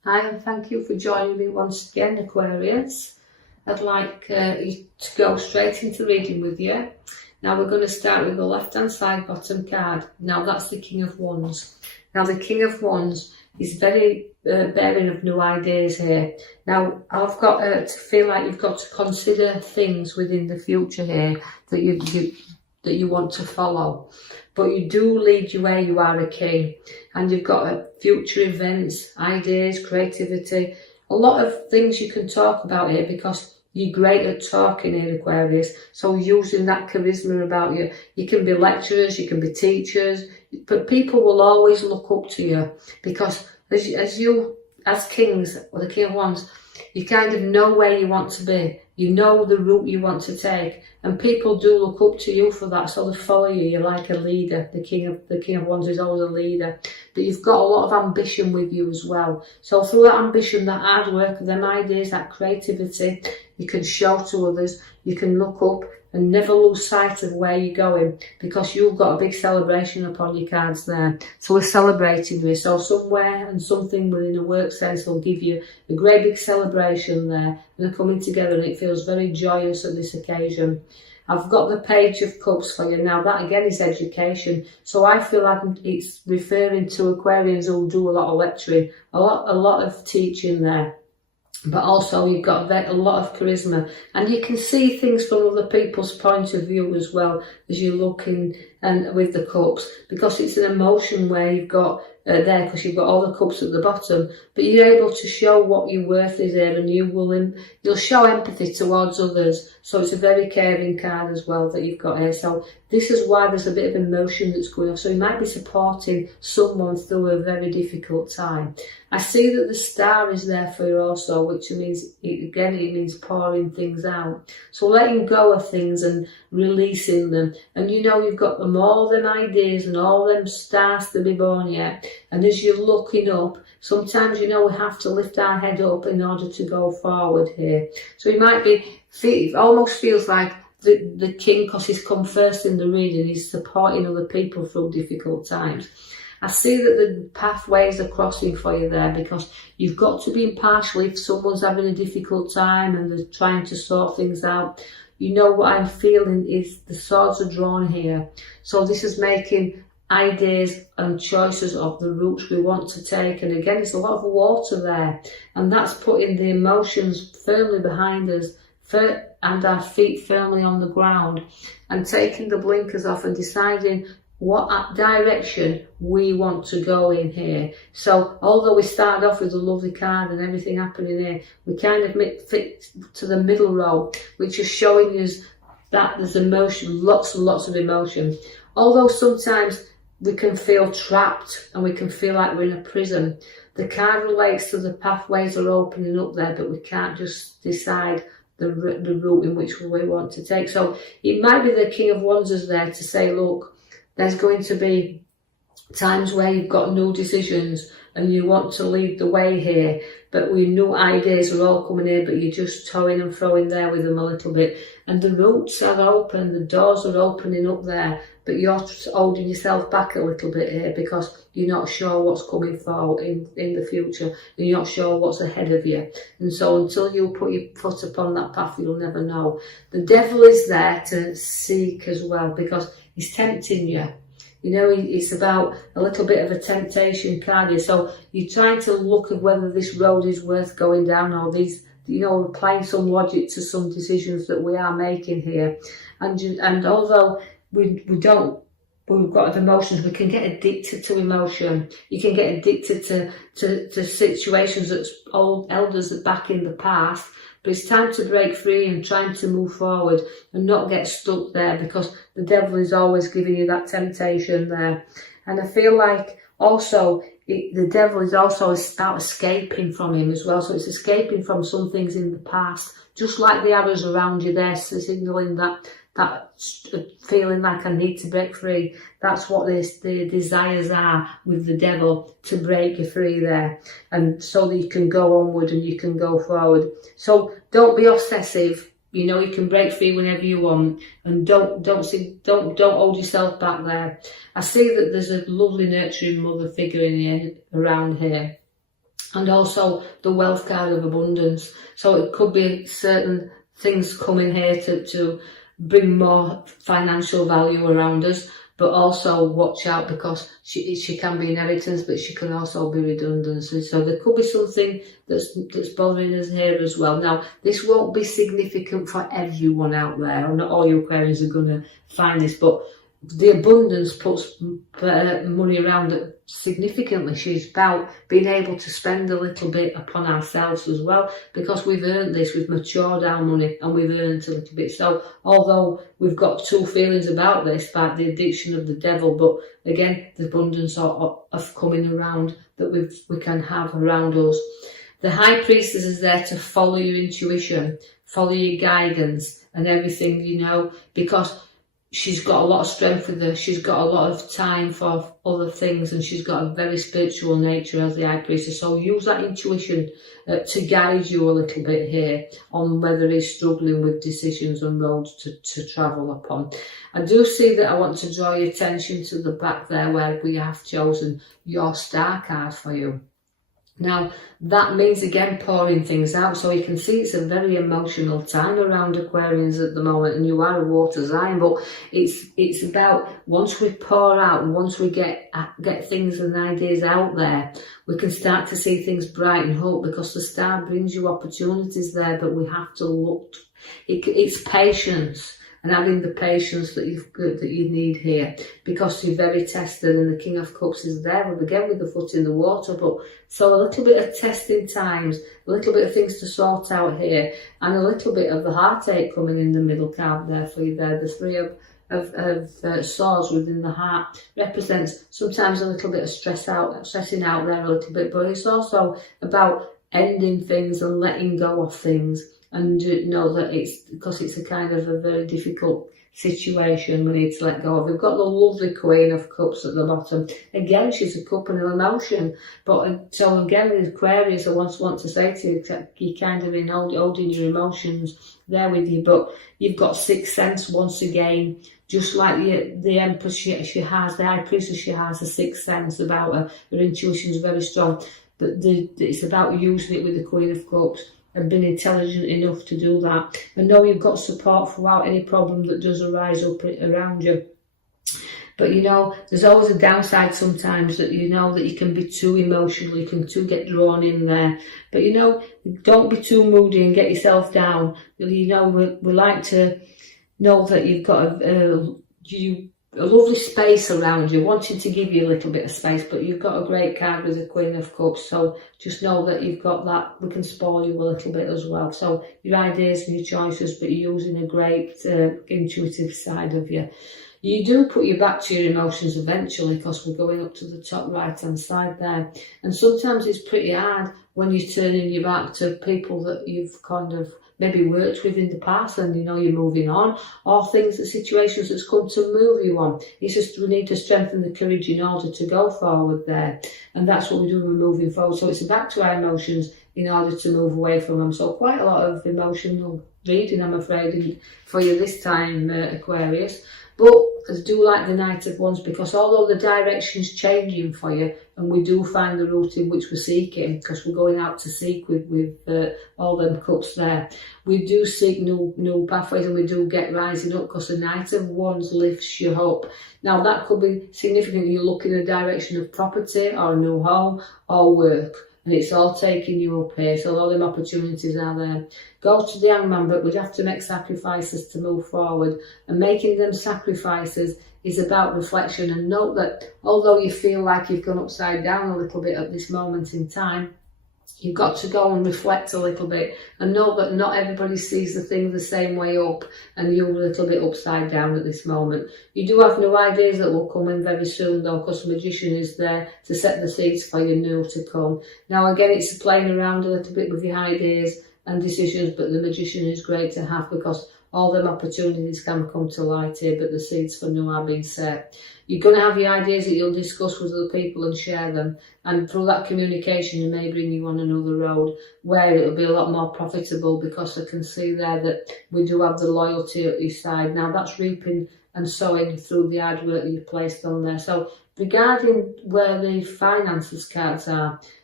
Hi, and thank you for joining me once again, Aquarius. I'd like you to go straight into reading with you. Now we're going to start with the left-hand side bottom card. Now that's the King of Wands. Now the King of Wands is very bearing of new ideas here. Now I've got to feel like you've got to consider things within the future here that you want to follow. But you do lead you where you are a king, and you've got future events, ideas, creativity, a lot of things you can talk about here because you're great at talking here, Aquarius. So using that charisma about you, you can be lecturers, you can be teachers, but people will always look up to you because as kings, or the King of Wands, you kind of know where you want to be. You know the route you want to take, and people do look up to you for that, so they follow you. You're like a leader. The King of Wands is always a leader, but you've got a lot of ambition with you as well. So through that ambition, that hard work, them ideas, that creativity, you can show to others. You can look up and never lose sight of where you're going, because you've got a big celebration upon your cards there. So we're celebrating you. So somewhere and something within a work sense will give you a great big celebration there, and they're coming together, and it feels very joyous at this occasion. I've got the Page of Cups for you. Now that again is education. So I feel like it's referring to Aquarians who do a lot of lecturing, a lot of teaching there. But also you've got a lot of charisma, and you can see things from other people's point of view as well as you're looking and with the cups, because it's an emotion where you've got there, because you've got all the cups at the bottom, but you're able to show what your worth is there, and you'll show empathy towards others. So it's a very caring card as well that you've got here. So this is why there's a bit of emotion that's going on. So you might be supporting someone through a very difficult time. I see that the Star is there for you also, which means, it means pouring things out. So letting go of things and releasing them. And you know you've got all them ideas and all them stars to be born yet. And as you're looking up, sometimes we have to lift our head up in order to go forward here. So you might it almost feels like the king, because he's come first in the reading, he's supporting other people through difficult times. I see that the pathways are crossing for you there, because you've got to be impartial if someone's having a difficult time and they're trying to sort things out. You know what I'm feeling is the swords are drawn here. So this is making ideas and choices of the routes we want to take. And again, it's a lot of water there. And that's putting the emotions firmly behind us and our feet firmly on the ground, and taking the blinkers off and deciding what direction we want to go in here. So although we started off with a lovely card and everything happening here, we kind of fit to the middle row, which is showing us that there's emotion, lots and lots of emotion. Although sometimes we can feel trapped and we can feel like we're in a prison, the card relates to the pathways are opening up there, but we can't just decide the route in which we want to take. So it might be the King of Wands is there to say, look, there's going to be times where you've got new decisions and you want to lead the way here, but with new ideas are all coming in, but you're just towing and throwing there with them a little bit. And the routes are open, the doors are opening up there, but you're holding yourself back a little bit here because you're not sure what's coming forward in the future, and you're not sure what's ahead of you. And so until you put your foot upon that path, you'll never know. The devil is there to seek as well, because he's tempting you. It's about a little bit of a temptation card here. So you're trying to look at whether this road is worth going down, or these, applying some logic to some decisions that we are making here. And although we've got emotions, we can get addicted to emotion. You can get addicted to situations that old elders are back in the past. But it's time to break free and trying to move forward and not get stuck there, because the devil is always giving you that temptation there. And I feel like also the devil is also about escaping from him as well. So it's escaping from some things in the past, just like the arrows around you there, so signaling that feeling like I need to break free. That's what the desires are with the devil, to break you free there, and so that you can go onward and you can go forward. So don't be obsessive. You can break free whenever you want, and don't hold yourself back there. I see that there's a lovely nurturing mother figure around here. and also the wealth card of abundance. So it could be certain things coming here to bring more financial value around us, but also watch out because she can be inheritance, but she can also be redundancy. So there could be something that's bothering us here as well. Now, this won't be significant for everyone out there. Not all you Aquarians are going to find this, but the abundance puts money around it significantly. She's about being able to spend a little bit upon ourselves as well, because we've earned this, we've matured our money and we've earned a little bit. So although we've got two feelings about this, about the addiction of the devil, but again, the abundance of coming around that we can have around us. The High Priestess is there to follow your intuition, follow your guidance and everything, you know, because she's got a lot of strength with her. She's got a lot of time for other things, and she's got a very spiritual nature as the High Priestess. So use that intuition to guide you a little bit here on whether he's struggling with decisions and roads to travel upon. I do see that I want to draw your attention to the back there where we have chosen your star card for you. Now, that means, again, pouring things out. So you can see it's a very emotional time around Aquarians at the moment, and you are a water sign, but it's about once we pour out, once we get things and ideas out there, we can start to see things brighten up, because the star brings you opportunities there, but we have to look. It's patience. And having the patience that you need here, because you're very tested, and the King of Cups is there, again with the foot in the water. But so a little bit of testing times, a little bit of things to sort out here, and a little bit of the heartache coming in the middle card there for you there. The Three of Swords within the heart represents sometimes a little bit of stressing out there a little bit, but it's also about ending things and letting go of things. And know that it's because it's a kind of a very difficult situation we need to let go of. We've got the lovely Queen of Cups at the bottom. Again, she's a cup and an emotion. But so again, in Aquarius, I want to say to you, you're kind of holding your emotions there with you. But you've got sixth sense once again, just like the Empress she has, the High Priestess, she has a sixth sense about her. Her intuition is very strong. But it's about using it with the Queen of Cups and being intelligent enough to do that, and know you've got support throughout any problem that does arise up around you. But you know, there's always a downside sometimes, that you know that you can be too emotional, you can get drawn in there. But you know, don't be too moody and get yourself down. You know, we like to know that you've got a lovely space around you, wanting to give you a little bit of space, but you've got a great card with the Queen of Cups, so just know that you've got that. We can spoil you a little bit as well. So your ideas and your choices, but you're using a great intuitive side of you. You do put your back to your emotions eventually, because we're going up to the top right hand side there, and sometimes it's pretty hard when you're turning your back to people that you've kind of maybe worked with in the past, and you know you're moving on, or situations that's come to move you on. It's just we need to strengthen the courage in order to go forward there, and that's what we're doing. We're moving forward, so it's back to our emotions in order to move away from them. So quite a lot of emotional reading, I'm afraid, for you this time, Aquarius. But I do like the Knight of Wands, because although the direction's changing for you, and we do find the route in which we're seeking, because we're going out to seek with all them cups there, we do seek new pathways, and we do get rising up, because the Knight of Wands lifts you up. Now that could be significant. You look in the direction of property or a new home or work, and it's all taking you up here. So all them opportunities are there. Go to the Hangman, but we'd have to make sacrifices to move forward, and making them sacrifices is about reflection. And note that although you feel like you've gone upside down a little bit at this moment in time, you've got to go and reflect a little bit, and know that not everybody sees the thing the same way up, and you're a little bit upside down at this moment. You do have new ideas that will come in very soon though, because the Magician is there to set the seeds for your new to come. Now again, it's playing around a little bit with your ideas and decisions, but the Magician is great to have, because all them opportunities can come to light here, but the seeds for new are being set. You're going to have your ideas that you'll discuss with other people and share them, and through that communication it may bring you on another road where it'll be a lot more profitable, because I can see there that we do have the loyalty at your side. Now that's reaping and sowing through the hard work that you've placed on there. So regarding where the finances cards are,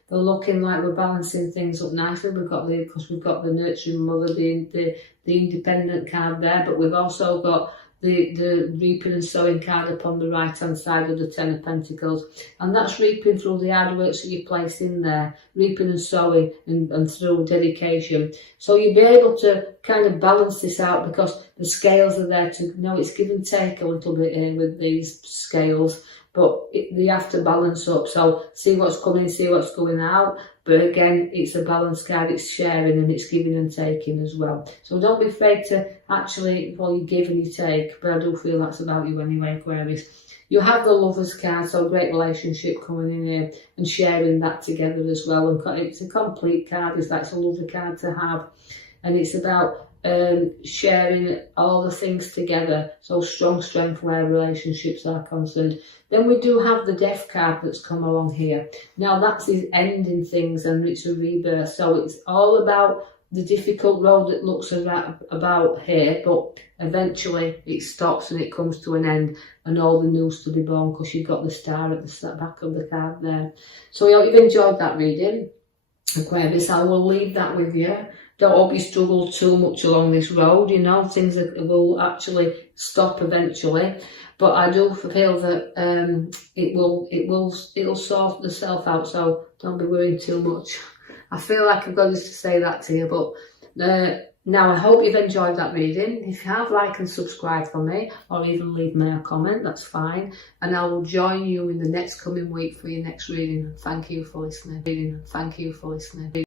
We're looking like we're balancing things up nicely. Because we've got the nurturing mother, the independent card there, but we've also got the reaping and sowing card upon the right hand side of the Ten of Pentacles, and that's reaping through the hard work that you place in there, reaping and sowing, and through dedication. So you'll be able to kind of balance this out, because the scales are there to, you know, it's give and take a little bit here with these scales, but they have to balance up. So see what's coming, see what's going out. But again, it's a balance card, it's sharing and it's giving and taking as well. So don't be afraid to actually, well, you give and you take, but I do feel that's about you anyway, Aquarius. You have the Lovers card, so great relationship coming in here and sharing that together as well. And it's a complete card, that's a lovely card to have. And it's about sharing all the things together, so strong strength where relationships are concerned. Then we do have the Death card that's come along here. Now that's his ending things, and it's a rebirth, so it's all about the difficult road that looks about here, but eventually it stops and it comes to an end, and all the news to be born, because you've got the star at the back of the card there. So I hope you've enjoyed that reading, Aquarius. I will leave that with you. Don't hope you struggle too much along this road, you know, things will actually stop eventually. But I do feel that it'll sort itself out, so don't be worrying too much. I feel like I've got to say that to you, but now I hope you've enjoyed that reading. If you have, like and subscribe for me, or even leave me a comment, that's fine. And I will join you in the next coming week for your next reading. Thank you for listening. Thank you for listening.